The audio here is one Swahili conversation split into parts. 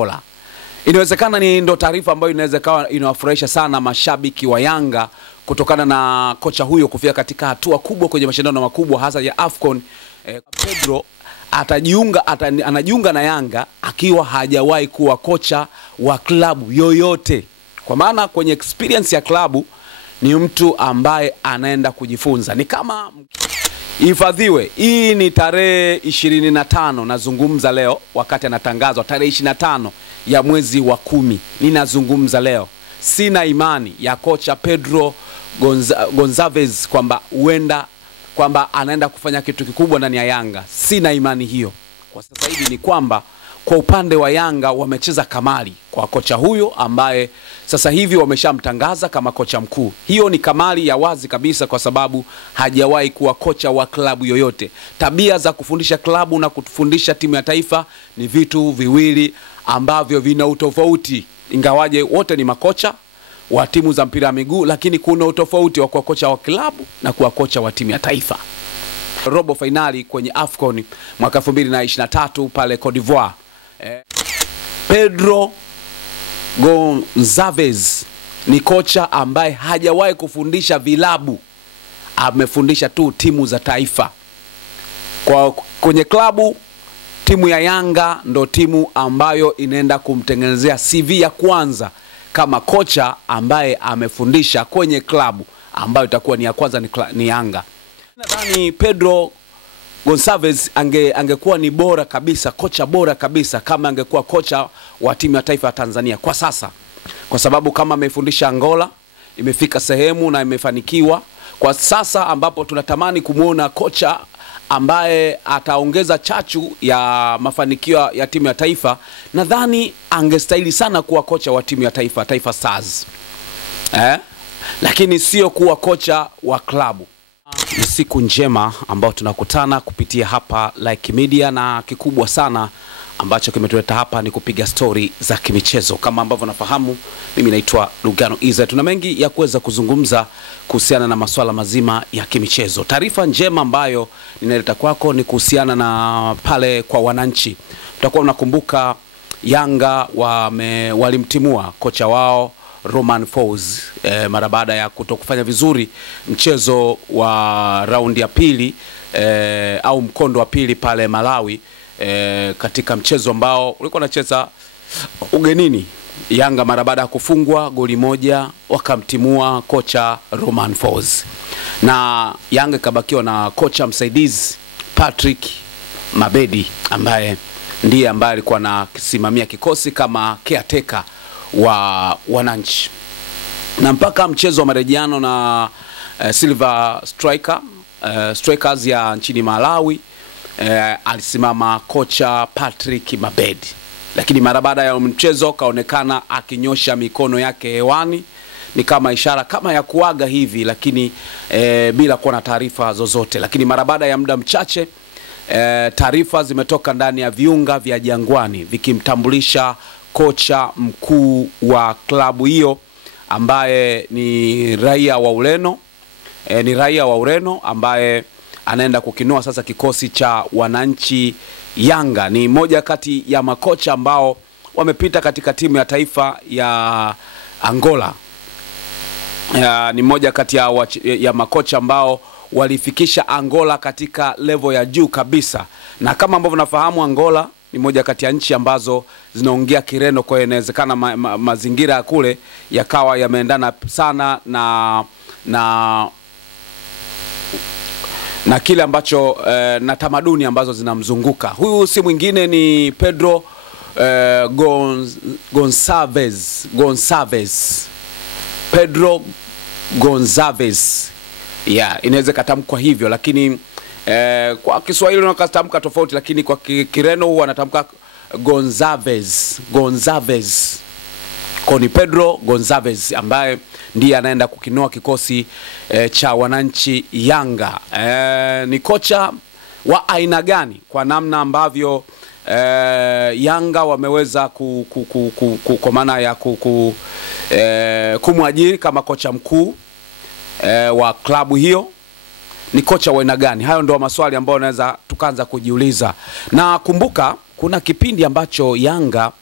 Angola. Inawezekana ni ndo taarifa ambayo inaweza kawa inawafurahisha sana mashabiki wa Yanga kutokana na kocha huyo kufika katika hatua kubwa kwenye mashindano makubwa hasa ya AFCON. Pedro anajiunga na Yanga akiwa hajawahi kuwa kocha wa klabu yoyote. Kwa maana kwenye experience ya klabu ni mtu ambaye anaenda kujifunza. Ni kama hifadhiwe. Hii ni tarehe 25 nazungumza leo wakati anatangazwa tarehe 25 ya mwezi wa 10. Ninazungumza leo. Sina imani ya kocha Pedro Gonçalves kwamba anaenda kufanya kitu kikubwa ndani ya Yanga. Sina imani hiyo. Kwa sasa hivi ni kwamba kwa upande wa Yanga wamecheza kamari kwa kocha huyo ambaye sasa hivi wameshamtangaza kama kocha mkuu. Hiyo ni kamari ya wazi kabisa kwa sababu hajawahi kuwa kocha wa klabu yoyote. Tabia za kufundisha klabu na kufundisha timu ya taifa ni vitu viwili ambavyo vina utofauti. Ingawaje wote ni makocha wa timu za mpira wa miguu, lakini kuna utofauti wa kuwa kocha wa klabu na kuwa kocha wa timu ya taifa. Robo finali kwenye AFCON mwaka 2023 pale Cote d'Ivoire. Pedro Gonçalves ni kocha ambaye hajawahi kufundisha vilabu. Amefundisha tu timu za taifa. Kwenye klabu, timu ya Yanga ndo timu ambayo inaenda kumtengenezea CV ya kwanza kama kocha ambaye amefundisha kwenye klabu ambayo itakuwa ni ya kwanza ni Yanga. Nadhani Pedro Gonçalves angekuwa ni bora kabisa, kocha bora kabisa kama angekuwa kocha wa timu ya taifa ya Tanzania kwa sasa. Kwa sababu kama amefundisha Angola, imefika sehemu na imefanikiwa. Kwa sasa ambapo tunatamani kumuona kocha ambaye ataongeza chachu ya mafanikio ya timu ya taifa, nadhani angestahili sana kuwa kocha wa timu ya taifa, Taifa Stars. Lakini sio kuwa kocha wa klabu. Ni siku njema ambao tunakutana kupitia hapa Like Media, na kikubwa sana ambacho kimetuleta hapa ni kupiga story za kimichezo. Kama ambavyo nafahamu, mimi naitwa Lugano Iza. Tuna mengi ya kuweza kuzungumza kuhusiana na masuala mazima ya kimichezo. Taarifa njema ambayo ninaleta kwako ni kuhusiana na pale kwa wananchi. Mtakuwa mnakumbuka Yanga walimtimua kocha wao Romain Folz mara baada ya kutokufanya vizuri mchezo wa raundi ya pili au mkondo wa pili pale Malawi, katika mchezo ambao ulikuwa unacheza ugenini. Yanga mara baada ya kufungwa goli moja wakamtimua kocha Romain Folz, na Yanga kabakiwa na kocha msaidizi Patrick Mabedi ambaye ndiye ambaye alikuwa anasimamia kikosi kama caretaker wa wananchi. Na mpaka mchezo wa marejeano na Silver Strikers ya nchini Malawi, alisimama kocha Patrick Mabedi. Lakini mara baada ya mchezo kaonekana akinyosha mikono yake hewani, ni kama ishara kama ya kuaga hivi, lakini bila kuwa na taarifa zozote. Lakini mara baada ya muda mchache taarifa zimetoka ndani ya viunga vya Jangwani vikimtambulisha kocha mkuu wa klabu hiyo ambaye ni raia wa Ureno, ambaye anaenda kukinoa sasa kikosi cha wananchi Yanga. Ni moja kati ya makocha ambao wamepita katika timu ya taifa ya Angola. Ni moja kati ya makocha ambao walifikisha Angola katika level ya juu kabisa. Na kama ambavyo nafahamu, Angola ni moja kati ya nchi ambazo zinaongea Kireno, kwa inawezekana mazingira ya kule yakawa yameendana sana na kile ambacho na tamaduni ambazo zinamzunguka. Huyu si mwingine ni Pedro Gonçalves. Pedro Gonçalves. Inaweza katamkwa hivyo, lakini kwa Kiswahili unakatamka tofauti, lakini kwa Kireno huwa anatamka Gonçalves. Kwa ni Pedro Gonçalves ambaye ndiye anaenda kukinoa kikosi cha wananchi Yanga. Ni kocha wa aina gani kwa namna ambavyo Yanga wameweza kwa maana ya kumwajiri kama kocha mkuu wa klabu hiyo? Ni kocha wa aina gani? Hayo ndio maswali ambayo naweza tukaanza kujiuliza. Na kumbuka kuna kipindi ambacho Yanga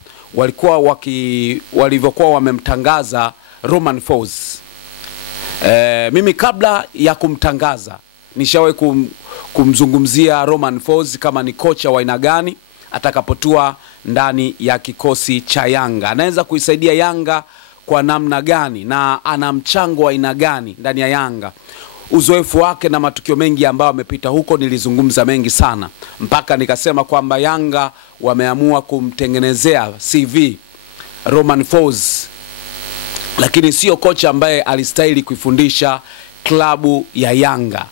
walivyokuwa wamemtangaza Romain Folz. Mimi kabla ya kumtangaza nishawahi kumzungumzia Romain Folz kama ni kocha wa aina gani atakapotua ndani ya kikosi cha Yanga. Anaweza kuisaidia Yanga kwa namna gani na ana mchango wa aina gani ndani ya Yanga. Uzoefu wake na matukio mengi ambayo amepita huko nilizungumza mengi sana. Mpaka nikasema kwamba Yanga wameamua kumtengenezea CV Romain Folz. Lakini sio kocha ambaye alistahili kuifundisha klabu ya Yanga,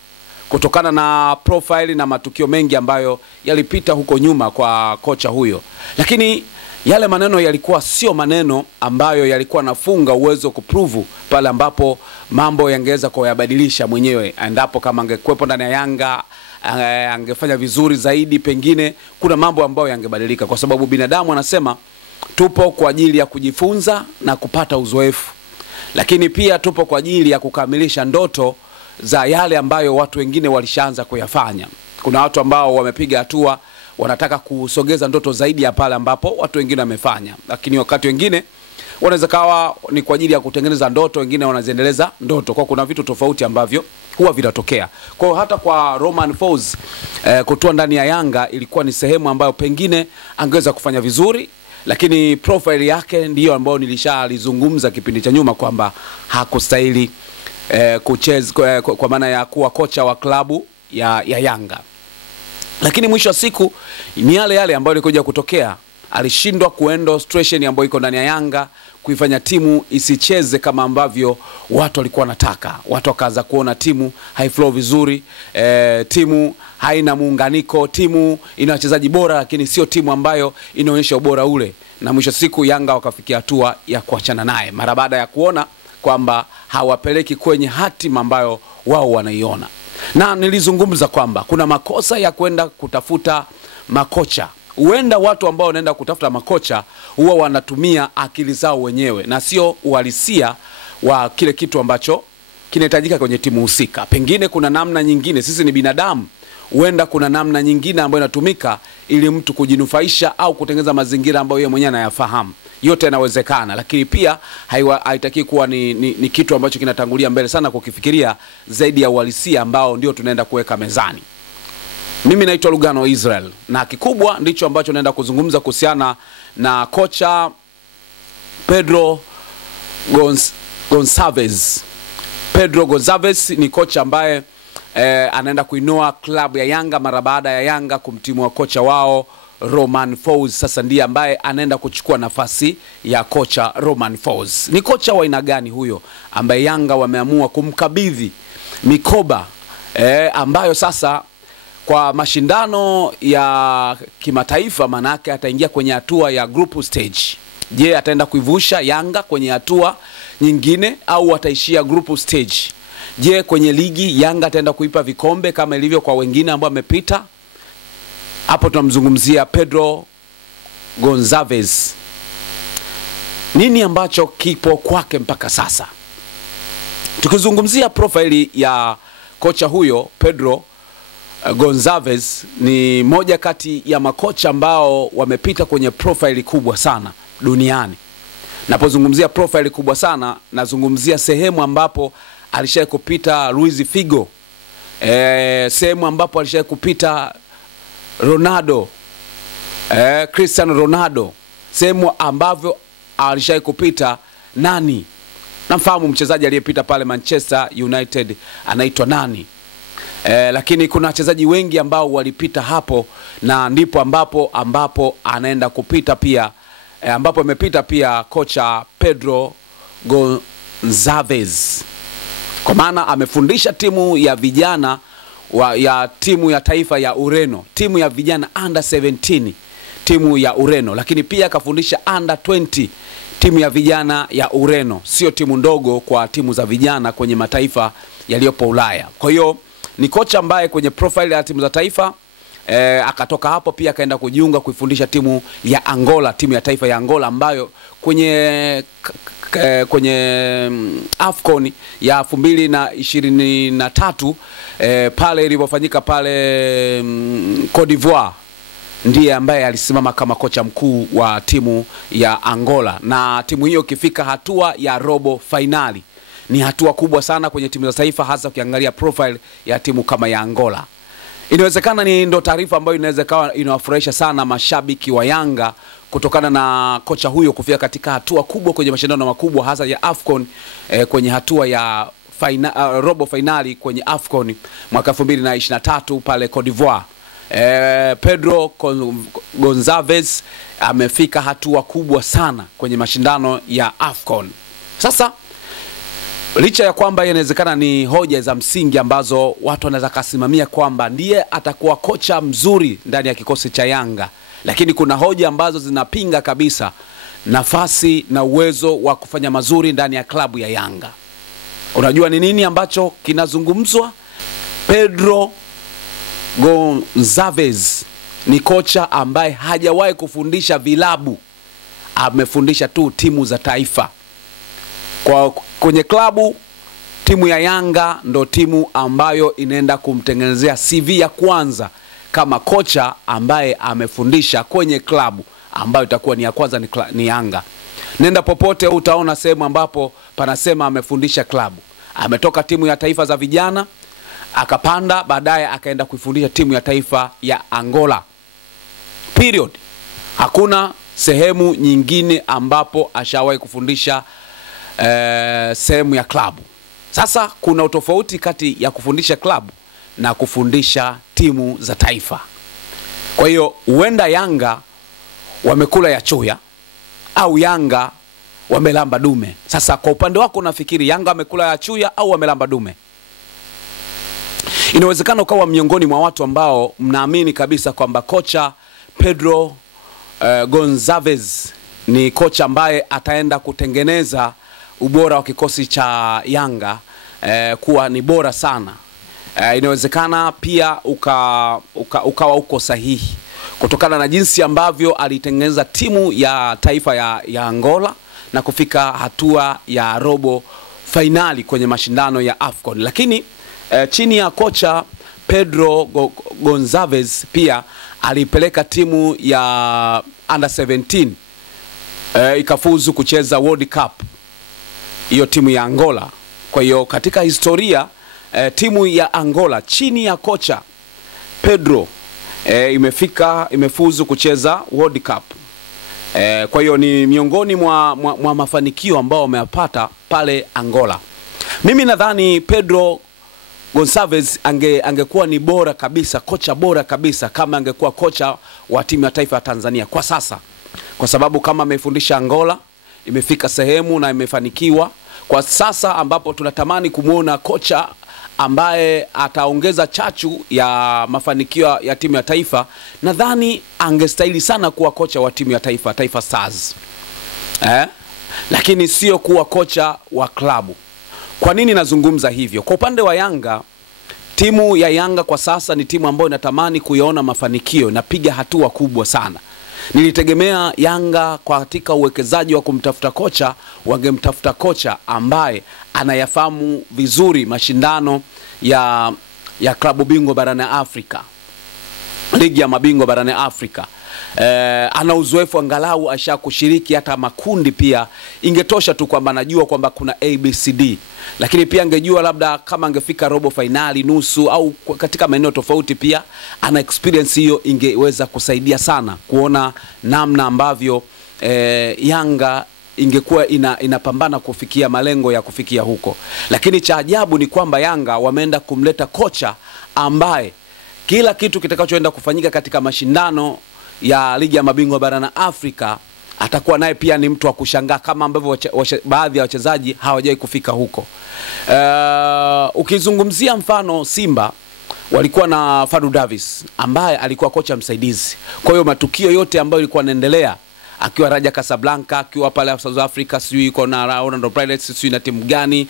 kutokana na profile na matukio mengi ambayo yalipita huko nyuma kwa kocha huyo. Lakini yale maneno yalikuwa sio maneno ambayo yalikuwa nafunga uwezo kuprove pale ambapo mambo yangeweza kuyabadilisha mwenyewe. Endapo kama angekuepo ndani ya Yanga angefanya vizuri zaidi, pengine kuna mambo ambayo yangebadilika, kwa sababu binadamu anasema tupo kwa ajili ya kujifunza na kupata uzoefu, lakini pia tupo kwa ajili ya kukamilisha ndoto za yale ambayo watu wengine walishaanza kuyafanya. Kuna watu ambao wamepiga hatua, wanataka kusogeza ndoto zaidi ya pale ambapo watu wengine wamefanya, lakini wakati wengine wanaweza kawa ni kwa ajili ya kutengeneza ndoto, wengine wanaziendeleza ndoto. Kwa kuna vitu tofauti ambavyo huwa vinatokea. Kwa hata kwa Romain Folz kutua ndani ya Yanga ilikuwa ni sehemu ambayo pengine angeweza kufanya vizuri, lakini profile yake ndiyo ambayo nilishalizungumza kipindi cha nyuma kwamba hakustahili kucheza kwa maana ya kuwa kocha wa klabu ya Yanga. Lakini mwisho wa siku ni yale ambayo ilikuja kutokea. Alishindwa kuenda situation ambayo iko ndani ya Yanga, kuifanya timu isicheze kama ambavyo watu walikuwa wanataka. Watu wakaanza kuona timu haiflow vizuri, timu haina muunganiko, timu ina wachezaji bora lakini sio timu ambayo inaonyesha ubora ule. Na mwisho siku Yanga wakafikia hatua ya kuachana naye mara baada ya kuona kwamba hawapeleki kwenye hatima ambayo wao wanaiona. Na nilizungumza kwamba kuna makosa ya kwenda kutafuta makocha. Huenda watu ambao wanaenda kutafuta makocha huwa wanatumia akili zao wenyewe na sio uhalisia wa kile kitu ambacho kinahitajika kwenye timu husika. Pengine kuna namna nyingine, sisi ni binadamu, huenda kuna namna nyingine ambayo inatumika ili mtu kujinufaisha au kutengeneza mazingira ambayo yeye mwenyewe anayafahamu. Yote yanawezekana, lakini pia haitaki kuwa ni kitu ambacho kinatangulia mbele sana kukifikiria zaidi ya uhalisia ambao ndio tunaenda kuweka mezani. Mimi naitwa Lugano Israel na kikubwa ndicho ambacho naenda kuzungumza kuhusiana na kocha Pedro Gonçalves. Pedro Gonçalves ni kocha ambaye anaenda kuinua klabu ya Yanga mara baada ya Yanga kumtimua kocha wao Romain Folz. Sasa ndiye ambaye anaenda kuchukua nafasi ya kocha Romain Folz. Ni kocha wa aina gani huyo ambaye Yanga wameamua kumkabidhi mikoba ambayo sasa kwa mashindano ya kimataifa manake ataingia kwenye hatua ya group stage. Je, ataenda kuivusha Yanga kwenye hatua nyingine au ataishia group stage? Je, kwenye ligi Yanga ataenda kuipa vikombe kama ilivyo kwa wengine ambao wamepita? Hapo tunamzungumzia Pedro Gonçalves. Nini ambacho kipo kwake mpaka sasa? Tukizungumzia profile ya kocha huyo Pedro Gonçalves, ni moja kati ya makocha ambao wamepita kwenye profile kubwa sana duniani. Napozungumzia profile kubwa sana, nazungumzia sehemu ambapo alishaye kupita Luis Figo, sehemu ambapo alishaye kupita Ronaldo, Cristiano Ronaldo, sehemu ambavyo alishaye kupita nani? Namfahamu mchezaji aliyepita pale Manchester United anaitwa nani? Lakini kuna wachezaji wengi ambao walipita hapo, na ndipo ambapo anaenda kupita pia, ambapo amepita pia kocha Pedro Gonçalves. Kwa maana amefundisha timu ya vijana ya timu ya taifa ya Ureno, timu ya vijana under 17 timu ya Ureno, lakini pia akafundisha under 20 timu ya vijana ya Ureno, sio timu ndogo kwa timu za vijana kwenye mataifa yaliyopo Ulaya. Kwa hiyo ni kocha ambaye kwenye profile ya timu za taifa akatoka hapo pia akaenda kujiunga kuifundisha timu ya Angola, timu ya taifa ya Angola ambayo kwenye AFCON ya 2023 pale ilipofanyika pale Cote d'Ivoire, ndiye ambaye alisimama kama kocha mkuu wa timu ya Angola, na timu hiyo ikifika hatua ya robo finali. Ni hatua kubwa sana kwenye timu za taifa, hasa ukiangalia profile ya timu kama ya Angola. Inawezekana ni ndo taarifa ambayo inaweza kawa inawafurahisha sana mashabiki wa Yanga kutokana na kocha huyo kufika katika hatua kubwa kwenye mashindano makubwa hasa ya AFCON, kwenye hatua ya robo finali kwenye AFCON mwaka 2023 pale Cote d'Ivoire. Pedro Gonçalves amefika hatua kubwa sana kwenye mashindano ya AFCON. Sasa licha ya kwamba inawezekana ni hoja za msingi ambazo watu wanaweza kusimamia kwamba ndiye atakuwa kocha mzuri ndani ya kikosi cha Yanga, lakini kuna hoja ambazo zinapinga kabisa nafasi na uwezo wa kufanya mazuri ndani ya klabu ya Yanga. Unajua ni nini ambacho kinazungumzwa? Pedro Gonçalves ni kocha ambaye hajawahi kufundisha vilabu, amefundisha tu timu za taifa. Kwenye klabu, timu ya Yanga ndo timu ambayo inaenda kumtengenezea CV ya kwanza kama kocha ambaye amefundisha kwenye klabu ambayo itakuwa ni ya kwanza ni Yanga. Nenda popote utaona sehemu ambapo panasema amefundisha klabu. Ametoka timu ya taifa za vijana, akapanda baadaye akaenda kuifundisha timu ya taifa ya Angola. Period. Hakuna sehemu nyingine ambapo ashawahi kufundisha sehemu ya klabu. Sasa kuna utofauti kati ya kufundisha klabu na kufundisha timu za taifa. Kwa hiyo huenda Yanga wamekula ya choya au Yanga wamelamba dume. Sasa kwa upande wako unafikiri Yanga wamekula ya chuya au wamelamba dume? Inawezekana ukawa miongoni mwa watu ambao mnaamini kabisa kwamba kocha Pedro Gonçalves ni kocha ambaye ataenda kutengeneza ubora wa kikosi cha Yanga kuwa ni bora sana. Inawezekana pia ukawa uko sahihi kutokana na jinsi ambavyo alitengeneza timu ya taifa ya Angola na kufika hatua ya robo finali kwenye mashindano ya AFCON. Lakini chini ya kocha Pedro Gonçalves pia alipeleka timu ya under 17 ikafuzu kucheza World Cup, hiyo timu ya Angola. Kwa hiyo katika historia timu ya Angola chini ya kocha Pedro imefuzu kucheza World Cup. Kwa hiyo ni miongoni mwa mafanikio ambao wameyapata pale Angola. Mimi nadhani Pedro Gonçalves angekuwa ni bora kabisa, kocha bora kabisa kama angekuwa kocha wa timu ya taifa ya Tanzania kwa sasa. Kwa sababu kama amefundisha Angola, imefika sehemu na imefanikiwa. Kwa sasa ambapo tunatamani kumuona kocha ambaye ataongeza chachu ya mafanikio ya timu ya taifa, nadhani angestahili sana kuwa kocha wa timu ya taifa, Taifa Stars. Lakini sio kuwa kocha wa klabu. Kwa nini nazungumza hivyo? Kwa upande wa Yanga, timu ya Yanga kwa sasa ni timu ambayo natamani kuiona mafanikio na piga hatua kubwa sana. Nilitegemea Yanga katika uwekezaji wa kumtafuta kocha, wangemtafuta kocha ambaye anayafahamu vizuri mashindano ya klabu bingwa barani Afrika, ligi ya mabingwa barani Afrika. Ana uzoefu angalau asha kushiriki hata makundi pia. Ingetosha tu kwamba anajua kwamba kuna ABCD, lakini pia angejua labda kama angefika robo finali, nusu au katika maeneo tofauti pia ana experience hiyo, ingeweza kusaidia sana kuona namna ambavyo Yanga ingekuwa inapambana kufikia malengo ya kufikia huko. Lakini cha ajabu ni kwamba Yanga wameenda kumleta kocha ambaye kila kitu kitakachoenda kufanyika katika mashindano ya ligi ya mabingwa barani Afrika atakuwa naye pia ni mtu wa kushangaa, kama ambavyo baadhi ya wachezaji hawajai kufika huko. Ukizungumzia mfano Simba walikuwa na Fadlu Davis ambaye alikuwa kocha msaidizi. Kwa hiyo matukio yote ambayo ilikuwa yanaendelea akiwa Raja Casablanca, akiwa pale South Africa, sijui iko na Orlando Pirates, sijui na timu gani,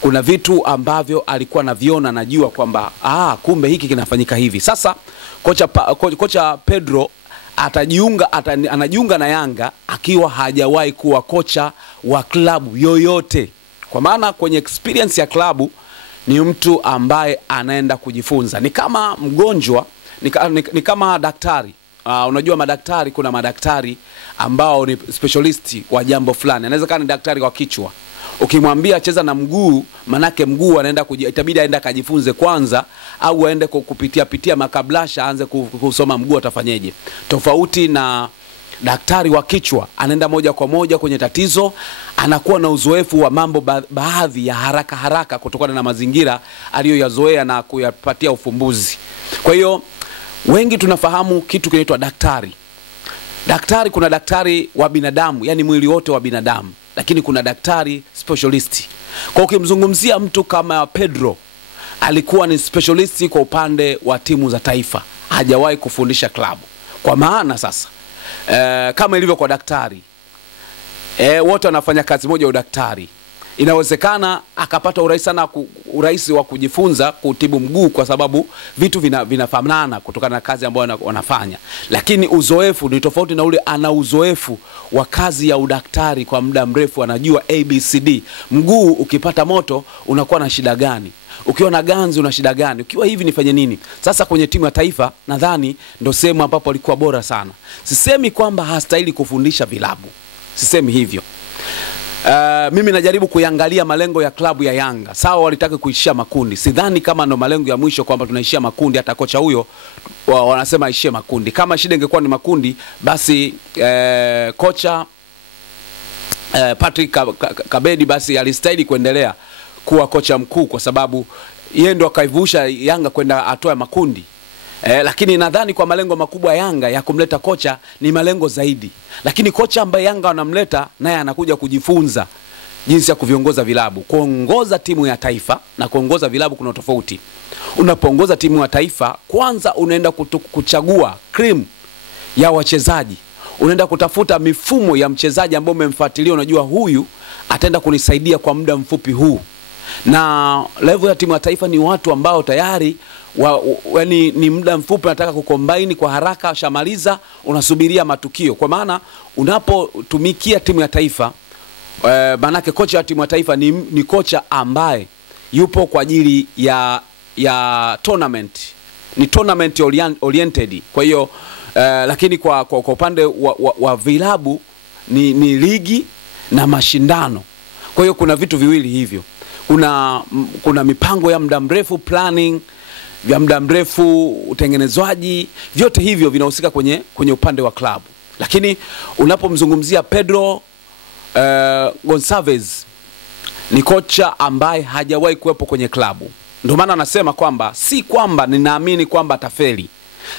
kuna vitu ambavyo alikuwa anaviona, najua kwamba kumbe hiki kinafanyika hivi. Sasa kocha Pedro anajiunga na Yanga akiwa hajawahi kuwa kocha wa klabu yoyote. Kwa maana kwenye experience ya klabu ni mtu ambaye anaenda kujifunza. Ni kama mgonjwa, ni kama daktari unajua madaktari, kuna madaktari ambao ni specialist wa jambo fulani. Anaweza kuwa ni daktari wa kichwa. Ukimwambia cheza na mguu, manake mguu anaenda itabidi aende akajifunze kwanza, au aende kupitia makablasha aanze kusoma mguu atafanyeje. Tofauti na daktari wa kichwa, anaenda moja kwa moja kwenye tatizo, anakuwa na uzoefu wa mambo baadhi ya haraka kutokana na mazingira aliyoyazoea na kuyapatia ufumbuzi. Kwa hiyo wengi tunafahamu kitu kinaitwa daktari. Daktari, kuna daktari wa binadamu, yani mwili wote wa binadamu, lakini kuna daktari specialist. Kwa ukimzungumzia mtu kama Pedro, alikuwa ni specialist kwa upande wa timu za taifa, hajawahi kufundisha klabu. Kwa maana sasa kama ilivyo kwa daktari, wote wanafanya kazi moja ya udaktari. Inawezekana akapata urahisi wa kujifunza kutibu mguu kwa sababu vitu vinafanana kutokana na kazi ambayo wanafanya. Lakini uzoefu ni tofauti, na ule ana uzoefu wa kazi ya udaktari kwa muda mrefu, anajua ABCD. Mguu ukipata moto unakuwa na shida gani? Ukiwa na ganzi una shida gani? Ukiwa hivi nifanye nini? Sasa kwenye timu ya taifa nadhani ndio sehemu ambapo alikuwa bora sana. Sisemi kwamba hastahili kufundisha vilabu, sisemi hivyo. Mimi najaribu kuangalia malengo ya klabu ya Yanga. Sawa, walitaka kuishia makundi. Sidhani kama ndo malengo ya mwisho kwamba tunaishia makundi. Hata kocha huyo wanasema aishie makundi. Kama shida ingekuwa ni makundi, basi kocha Patrick Kabedi basi alistahili kuendelea kuwa kocha mkuu, kwa sababu yeye ndo akaivusha Yanga kwenda atoe makundi. Lakini nadhani kwa malengo makubwa ya Yanga ya kumleta kocha ni malengo zaidi. Lakini kocha ambaye Yanga wanamleta naye anakuja kujifunza jinsi ya kuviongoza vilabu. Kuongoza timu ya taifa na kuongoza vilabu kuna tofauti. Unapoongoza timu ya taifa, kwanza unaenda kuchagua cream ya wachezaji. Unaenda kutafuta mifumo ya mchezaji ambao umemfuatilia, unajua huyu ataenda kunisaidia kwa muda mfupi huu. Na level ya timu ya taifa ni watu ambao tayari ni muda mfupi nataka kukombaini kwa haraka, shamaliza, unasubiria matukio. Kwa maana unapotumikia timu ya taifa, manake kocha wa timu ya taifa ni kocha ambaye yupo kwa ajili ya tournament. Ni tournament oriented. Kwa hiyo lakini kwa upande wa vilabu ni ligi na mashindano. Kwa hiyo kuna vitu viwili hivyo. Kuna mipango ya muda mrefu, planning ya muda mrefu, utengenezwaji, vyote hivyo vinahusika kwenye upande wa klabu. Lakini unapomzungumzia Pedro Gonçalves, ni kocha ambaye hajawahi kuwepo kwenye klabu. Ndio maana anasema kwamba si kwamba ninaamini kwamba atafeli,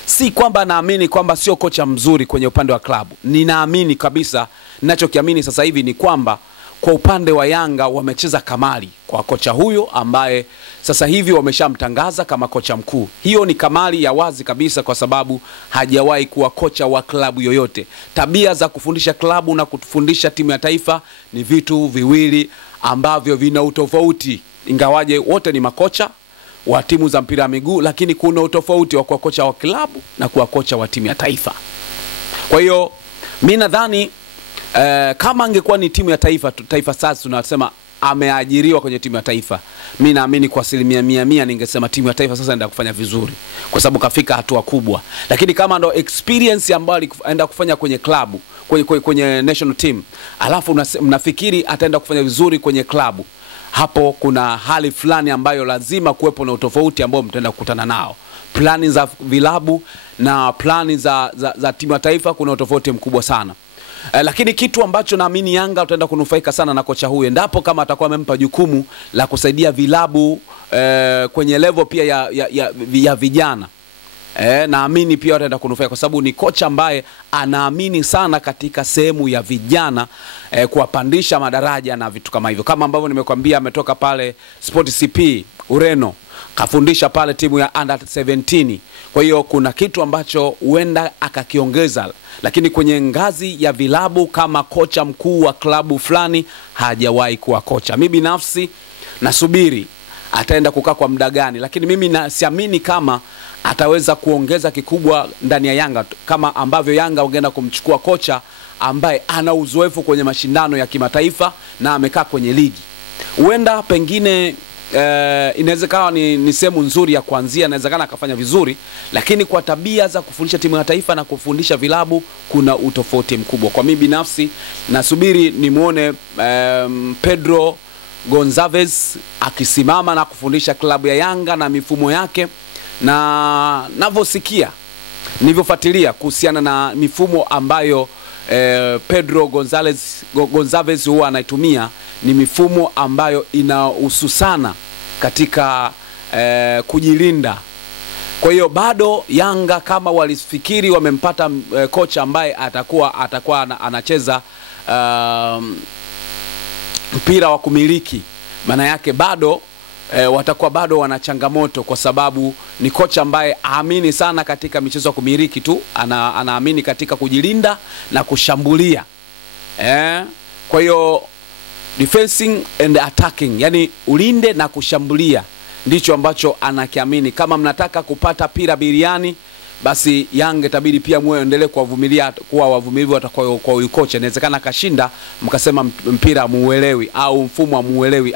si kwamba naamini kwamba sio kocha mzuri kwenye upande wa klabu. Ninaamini kabisa, ninachokiamini sasa hivi ni kwamba kwa upande wa Yanga wamecheza kamari kwa kocha huyo ambaye sasa hivi wameshamtangaza kama kocha mkuu. Hiyo ni kamari ya wazi kabisa, kwa sababu hajawahi kuwa kocha wa klabu yoyote. Tabia za kufundisha klabu na kufundisha timu ya taifa ni vitu viwili ambavyo vina utofauti. Ingawaje wote ni makocha wa timu za mpira wa miguu, lakini kuna utofauti wa kuwa kocha wa klabu na kuwa kocha wa timu ya taifa. Kwa hiyo mimi nadhani kama angekuwa ni timu ya taifa, Taifa Stars tunasema ameajiriwa kwenye timu ya taifa, mimi naamini kwa 100% ningesema timu ya taifa sasa inaenda kufanya vizuri, kwa sababu kafika hatua kubwa. Lakini kama ndo experience ambayo alienda kufanya kwenye klabu, kwenye national team, alafu mnafikiri ataenda kufanya vizuri kwenye klabu, hapo kuna hali fulani ambayo lazima kuwepo na utofauti ambao mtaenda kukutana nao. Plani za vilabu na plani za timu ya taifa kuna utofauti mkubwa sana. Lakini kitu ambacho naamini Yanga utaenda kunufaika sana na kocha huyu, endapo kama atakuwa amempa jukumu la kusaidia vilabu kwenye level pia ya vijana, naamini pia wataenda kunufaika, kwa sababu ni kocha ambaye anaamini sana katika sehemu ya vijana, kuwapandisha madaraja na vitu kama hivyo. Kama ambavyo nimekwambia, ametoka pale Sport CP Ureno, kafundisha pale timu ya under 17. Kwa hiyo kuna kitu ambacho huenda akakiongeza. Lakini kwenye ngazi ya vilabu kama kocha mkuu wa klabu fulani, hajawahi kuwa kocha. Mimi binafsi nasubiri ataenda kukaa kwa muda gani, lakini mimi siamini kama ataweza kuongeza kikubwa ndani ya Yanga, kama ambavyo Yanga wangeenda kumchukua kocha ambaye ana uzoefu kwenye mashindano ya kimataifa na amekaa kwenye ligi. Huenda pengine inawezekana ni sehemu nzuri ya kuanzia, inawezekana akafanya vizuri, lakini kwa tabia za kufundisha timu ya taifa na kufundisha vilabu kuna utofauti mkubwa. Kwa mimi binafsi nasubiri nimuone Pedro Gonçalves akisimama na kufundisha klabu ya Yanga na mifumo yake, na ninavyosikia, nilivyofuatilia kuhusiana na mifumo ambayo Pedro Gonçalves huwa anaitumia, ni mifumo ambayo inahusu sana katika kujilinda. Kwa hiyo bado Yanga kama walifikiri wamempata kocha ambaye atakuwa anacheza mpira wa kumiliki, maana yake bado watakuwa bado wana changamoto, kwa sababu ni kocha ambaye aamini sana katika michezo ya kumiliki tu, anaamini katika kujilinda na kushambulia. Kwa hiyo defending and attacking, yani ulinde na kushambulia, ndicho ambacho anakiamini. Kama mnataka kupata pira biriani, basi Yanga itabidi pia muendelee kuwavumilia, kuwa wavumilivu watakao kwa huyu kocha. Inawezekana kashinda mkasema mpira muelewi au mfumo muelewi.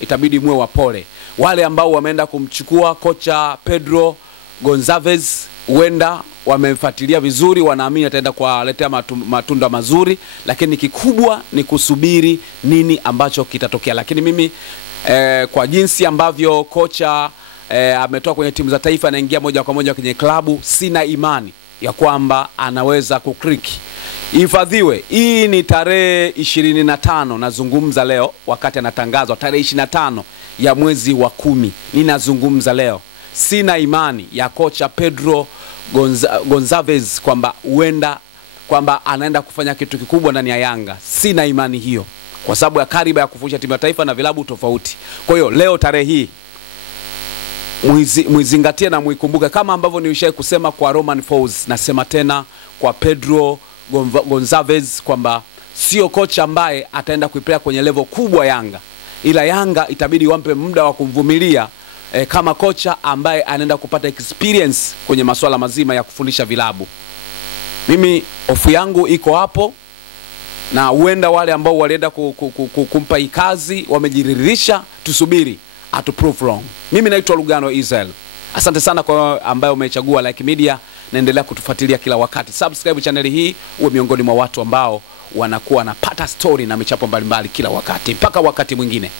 Itabidi muwe wapole. Wale ambao wameenda kumchukua kocha Pedro Gonçalves huenda wamefuatilia vizuri, wanaamini ataenda kuwaletea matunda mazuri, lakini kikubwa ni kusubiri nini ambacho kitatokea. Lakini mimi kwa jinsi ambavyo kocha ametoka kwenye timu za taifa anaingia moja kwa moja kwenye klabu, sina imani ya kwamba anaweza kukriki. Hifadhiwe, hii ni tarehe 25 nazungumza leo, wakati anatangazwa tarehe 25 ya mwezi wa 10 ninazungumza leo. Sina imani ya kocha Pedro Gonçalves kwamba anaenda kufanya kitu kikubwa ndani ya Yanga. Sina imani hiyo, kwa sababu ya kariba ya kufundisha timu ya taifa na vilabu tofauti. Kwa hiyo leo tarehe hii muizingatie na muikumbuke, kama ambavyo nilishawahi kusema kwa Romain Folz, nasema tena kwa Pedro Gonçalves kwamba sio kocha ambaye ataenda kuipeleka kwenye level kubwa Yanga, ila Yanga itabidi wampe muda wa kumvumilia kama kocha ambaye anaenda kupata experience kwenye masuala mazima ya kufundisha vilabu. Mimi hofu yangu iko hapo, na huenda wale ambao walienda kumpa hii kazi wamejiridhisha. Tusubiri atu prove wrong. Mimi naitwa Lugano Israel. Asante sana kwa ambaye umechagua Like Media, naendelea kutufuatilia kila wakati. Subscribe channel hii uwe miongoni mwa watu ambao wanakuwa napata story na michapo mbalimbali kila wakati. Mpaka wakati mwingine.